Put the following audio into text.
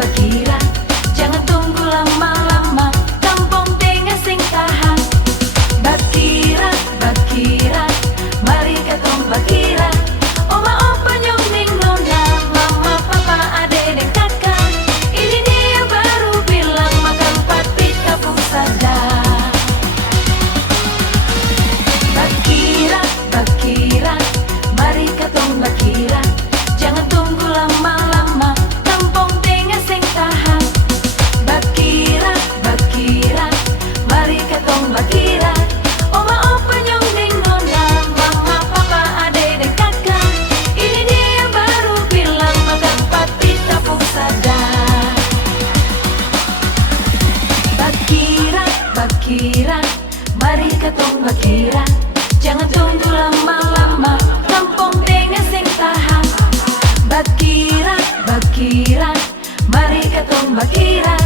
bakira, jangan tunggu lama-lama, kampung tengah sing tahan. Bakira, bakira, mari katong bakira. Oma opa nyong ning nona, mama papa ade dan kakak. Ini dia baru bilang makan pati kapung saja. Bakira, bakira, mari katong bakira, jangan tunggu lama-lama, kampung tengah sing tahan. Bakira, bakira, mari katong bakira. Oma opa nyong ning nona, mama papa ade dan kakak. Ini dia baru bilang makan pati kapung saja. Bakira, bakira, mari katong bakira, jangan tunggu lama-lama, kampung tengah sing tahan. Bakira, bakira, mari katong bakira.